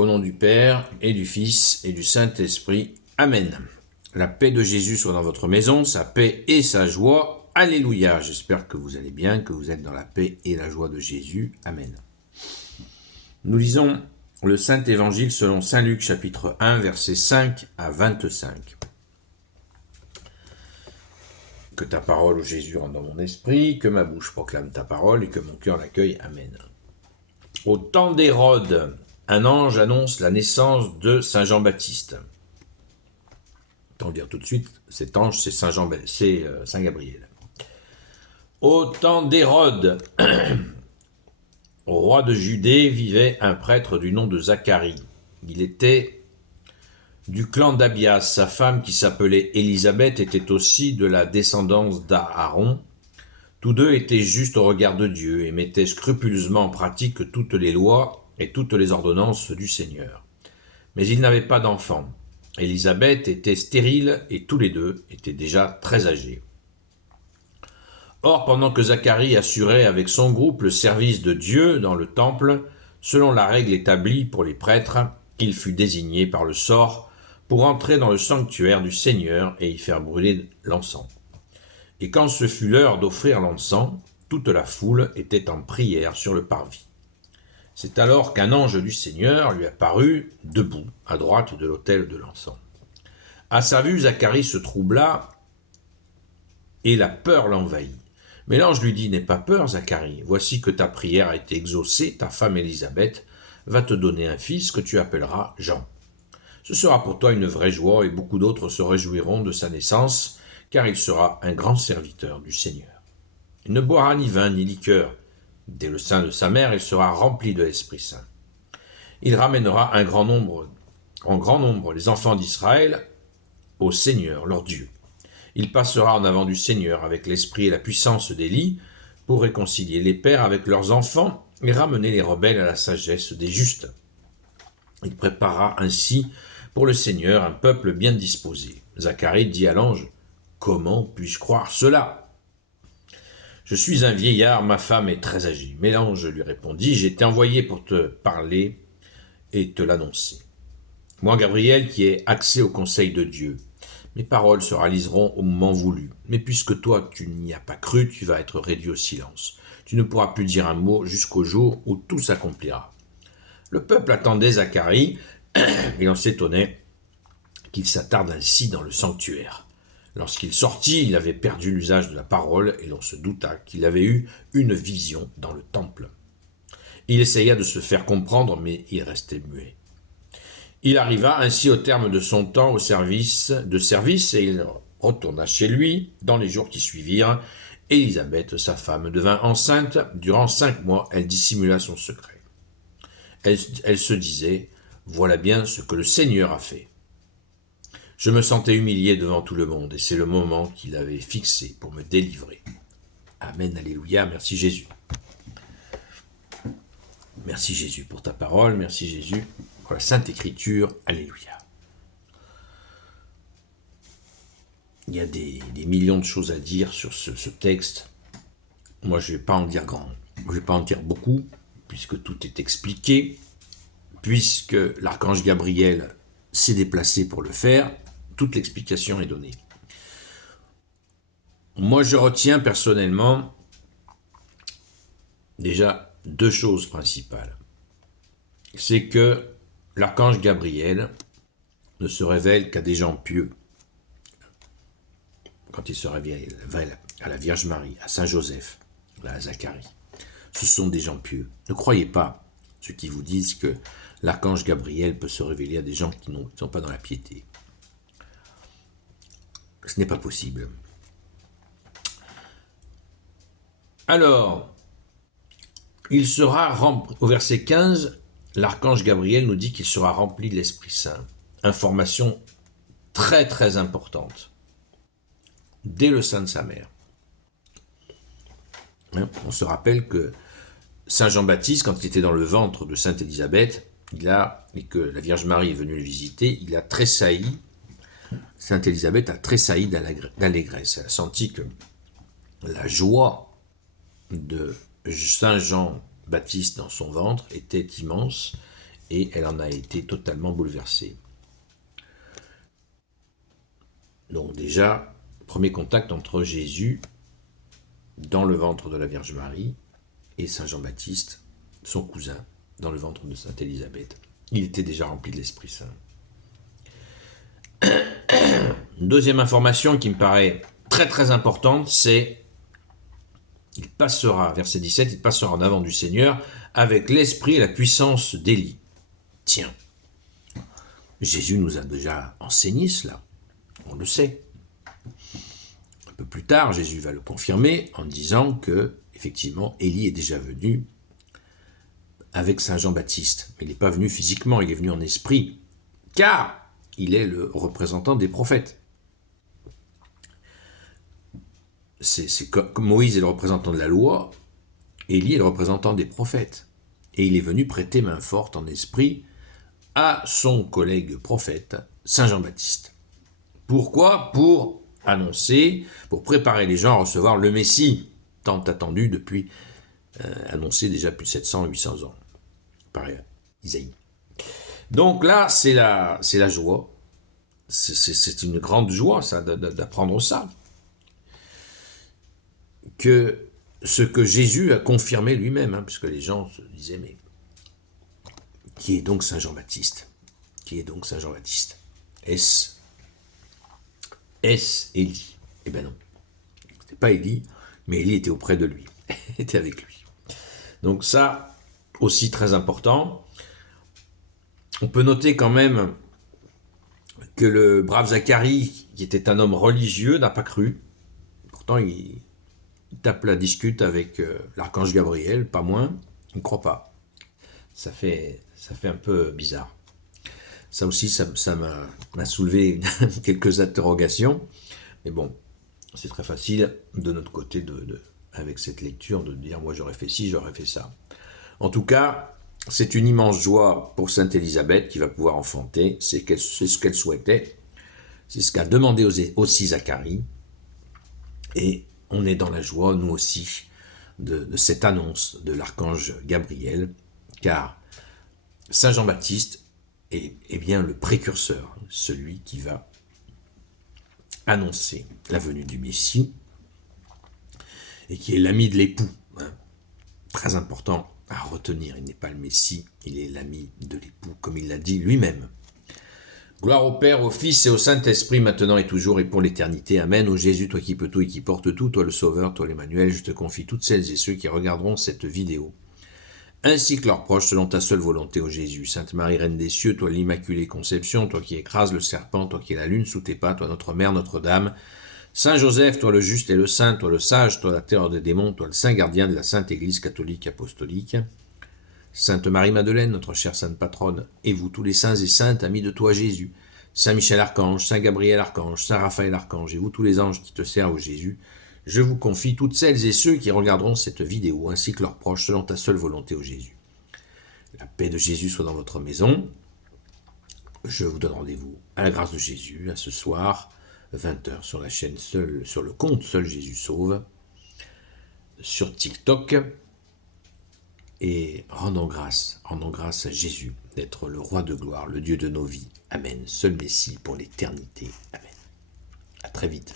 Au nom du Père, et du Fils, et du Saint-Esprit. Amen. La paix de Jésus soit dans votre maison, sa paix et sa joie. Alléluia. J'espère que vous allez bien, que vous êtes dans la paix et la joie de Jésus. Amen. Nous lisons le Saint-Évangile selon Saint Luc, chapitre 1, versets 5 à 25. Que ta parole, ô Jésus, rentre dans mon esprit, que ma bouche proclame ta parole et que mon cœur l'accueille. Amen. Au temps d'Hérode, un ange annonce la naissance de Saint Jean-Baptiste. Autant dire tout de suite, cet ange, c'est Saint Gabriel. Au temps d'Hérode, au roi de Judée, vivait un prêtre du nom de Zacharie. Il était du clan d'Abias. Sa femme, qui s'appelait Élisabeth, était aussi de la descendance d'Aaron. Tous deux étaient justes au regard de Dieu et mettaient scrupuleusement en pratique toutes les lois et toutes les ordonnances du Seigneur. Mais ils n'avaient pas d'enfants. Élisabeth était stérile et tous les deux étaient déjà très âgés. Or, pendant que Zacharie assurait avec son groupe le service de Dieu dans le temple, selon la règle établie pour les prêtres, il fut désigné par le sort pour entrer dans le sanctuaire du Seigneur et y faire brûler l'encens. Et quand ce fut l'heure d'offrir l'encens, toute la foule était en prière sur le parvis. C'est alors qu'un ange du Seigneur lui apparut, debout, à droite de l'autel de l'encens. À sa vue, Zacharie se troubla et la peur l'envahit. Mais l'ange lui dit « N'aie pas peur, Zacharie, voici que ta prière a été exaucée, ta femme Élisabeth va te donner un fils que tu appelleras Jean. Ce sera pour toi une vraie joie et beaucoup d'autres se réjouiront de sa naissance, car il sera un grand serviteur du Seigneur. Il ne boira ni vin ni liqueur. Dès le sein de sa mère, il sera rempli de l'Esprit Saint. Il ramènera en grand nombre les enfants d'Israël au Seigneur, leur Dieu. Il passera en avant du Seigneur avec l'esprit et la puissance d'Élie pour réconcilier les pères avec leurs enfants et ramener les rebelles à la sagesse des justes. Il préparera ainsi pour le Seigneur un peuple bien disposé. Zacharie dit à l'ange « Comment puis-je croire cela ? Je suis un vieillard, ma femme est très âgée. » Mais l'ange lui répondit « J'ai été envoyé pour te parler et te l'annoncer. Moi, Gabriel, qui ai accès au conseil de Dieu. Mes paroles se réaliseront au moment voulu. Mais puisque toi, tu n'y as pas cru, tu vas être réduit au silence. Tu ne pourras plus dire un mot jusqu'au jour où tout s'accomplira. » Le peuple attendait Zacharie et l'on s'étonnait qu'il s'attarde ainsi dans le sanctuaire. Lorsqu'il sortit, il avait perdu l'usage de la parole et l'on se douta qu'il avait eu une vision dans le temple. Il essaya de se faire comprendre, mais il restait muet. Il arriva ainsi au terme de son temps de service et il retourna chez lui dans les jours qui suivirent. Élisabeth, sa femme, devint enceinte. Durant 5 mois, elle dissimula son secret. Elle se disait « Voilà bien ce que le Seigneur a fait. » Je me sentais humilié devant tout le monde, et c'est le moment qu'il avait fixé pour me délivrer. Amen, alléluia, merci Jésus. Merci Jésus pour ta parole, merci Jésus pour la Sainte Écriture, alléluia. Il y a des millions de choses à dire sur ce texte. Moi, je ne vais pas en dire grand, je ne vais pas en dire beaucoup, puisque tout est expliqué, puisque l'archange Gabriel s'est déplacé pour le faire. Toute l'explication est donnée. Moi, je retiens personnellement déjà 2 choses principales. C'est que l'archange Gabriel ne se révèle qu'à des gens pieux. Quand il se révèle à la Vierge Marie, à Saint Joseph, à Zacharie, ce sont des gens pieux. Ne croyez pas ceux qui vous disent que l'archange Gabriel peut se révéler à des gens qui ne sont pas dans la piété. Ce n'est pas possible. Alors, il sera rempli. Au verset 15, l'archange Gabriel nous dit qu'il sera rempli de l'Esprit Saint. Information très très importante. Dès le sein de sa mère. On se rappelle que Saint Jean-Baptiste, quand il était dans le ventre de Sainte Élisabeth, et que la Vierge Marie est venue le visiter, il a tressailli. Sainte Élisabeth a tressailli d'allégresse. Elle a senti que la joie de Saint Jean-Baptiste dans son ventre était immense et elle en a été totalement bouleversée. Donc déjà, premier contact entre Jésus dans le ventre de la Vierge Marie et Saint Jean-Baptiste, son cousin, dans le ventre de Sainte Élisabeth. Il était déjà rempli de l'Esprit Saint. Une deuxième information qui me paraît très très importante, c'est il passera, verset 17, il passera en avant du Seigneur avec l'esprit et la puissance d'Élie. Tiens, Jésus nous a déjà enseigné cela, on le sait. Un peu plus tard, Jésus va le confirmer en disant que, effectivement, Élie est déjà venu avec Saint Jean-Baptiste. Mais il n'est pas venu physiquement, il est venu en esprit, car il est le représentant des prophètes. C'est comme Moïse est le représentant de la loi, Élie est le représentant des prophètes. Et il est venu prêter main forte en esprit à son collègue prophète, Saint Jean-Baptiste. Pourquoi ? Pour annoncer, pour préparer les gens à recevoir le Messie, tant attendu depuis, annoncé déjà depuis 700-800 ans, par Isaïe. Donc là, c'est la joie. C'est une grande joie, ça, d'apprendre ça. Que ce que Jésus a confirmé lui-même, hein, puisque les gens se disaient, mais qui est donc Saint Jean-Baptiste ? Qui est donc Saint Jean-Baptiste ? Est-ce Élie ? Eh bien non, c'était pas Élie, mais Élie était auprès de lui, était avec lui. Donc ça, aussi très important. On peut noter quand même que le brave Zacharie, qui était un homme religieux, n'a pas cru. Pourtant, il tape la discute avec l'archange Gabriel, pas moins, il ne croit pas. Ça fait un peu bizarre. Ça aussi, ça m'a soulevé quelques interrogations. Mais bon, c'est très facile de notre côté, avec cette lecture, de dire, moi j'aurais fait ci, j'aurais fait ça. En tout cas, c'est une immense joie pour Sainte Élisabeth qui va pouvoir enfanter. C'est ce qu'elle souhaitait. C'est ce qu'a demandé aussi Zacharie. Et on est dans la joie, nous aussi, de cette annonce de l'archange Gabriel, car Saint Jean-Baptiste est bien le précurseur, celui qui va annoncer la venue du Messie, et qui est l'ami de l'époux. Hein. Très important à retenir, il n'est pas le Messie, il est l'ami de l'époux, comme il l'a dit lui-même. Gloire au Père, au Fils et au Saint-Esprit, maintenant et toujours et pour l'éternité. Amen. Ô Jésus, toi qui peux tout et qui portes tout, toi le Sauveur, toi l'Emmanuel, je te confie toutes celles et ceux qui regarderont cette vidéo, ainsi que leurs proches, selon ta seule volonté, ô Jésus. Sainte Marie, Reine des cieux, toi l'Immaculée Conception, toi qui écrases le serpent, toi qui es la lune sous tes pas, toi notre Mère, Notre-Dame. Saint Joseph, toi le juste et le saint, toi le sage, toi la terreur des démons, toi le saint gardien de la Sainte Église catholique apostolique. Sainte Marie-Madeleine, notre chère sainte patronne, et vous tous les saints et saintes, amis de toi Jésus, Saint Michel Archange, Saint Gabriel Archange, Saint Raphaël Archange, et vous tous les anges qui te servent, ô Jésus, je vous confie toutes celles et ceux qui regarderont cette vidéo, ainsi que leurs proches, selon ta seule volonté, ô Jésus. La paix de Jésus soit dans votre maison. Je vous donne rendez-vous à la grâce de Jésus, à ce soir, 20h, sur la chaîne sur le compte Seul Jésus Sauve, sur TikTok. Et rendons grâce à Jésus d'être le roi de gloire, le Dieu de nos vies. Amen. Seul Messie pour l'éternité. Amen. À très vite.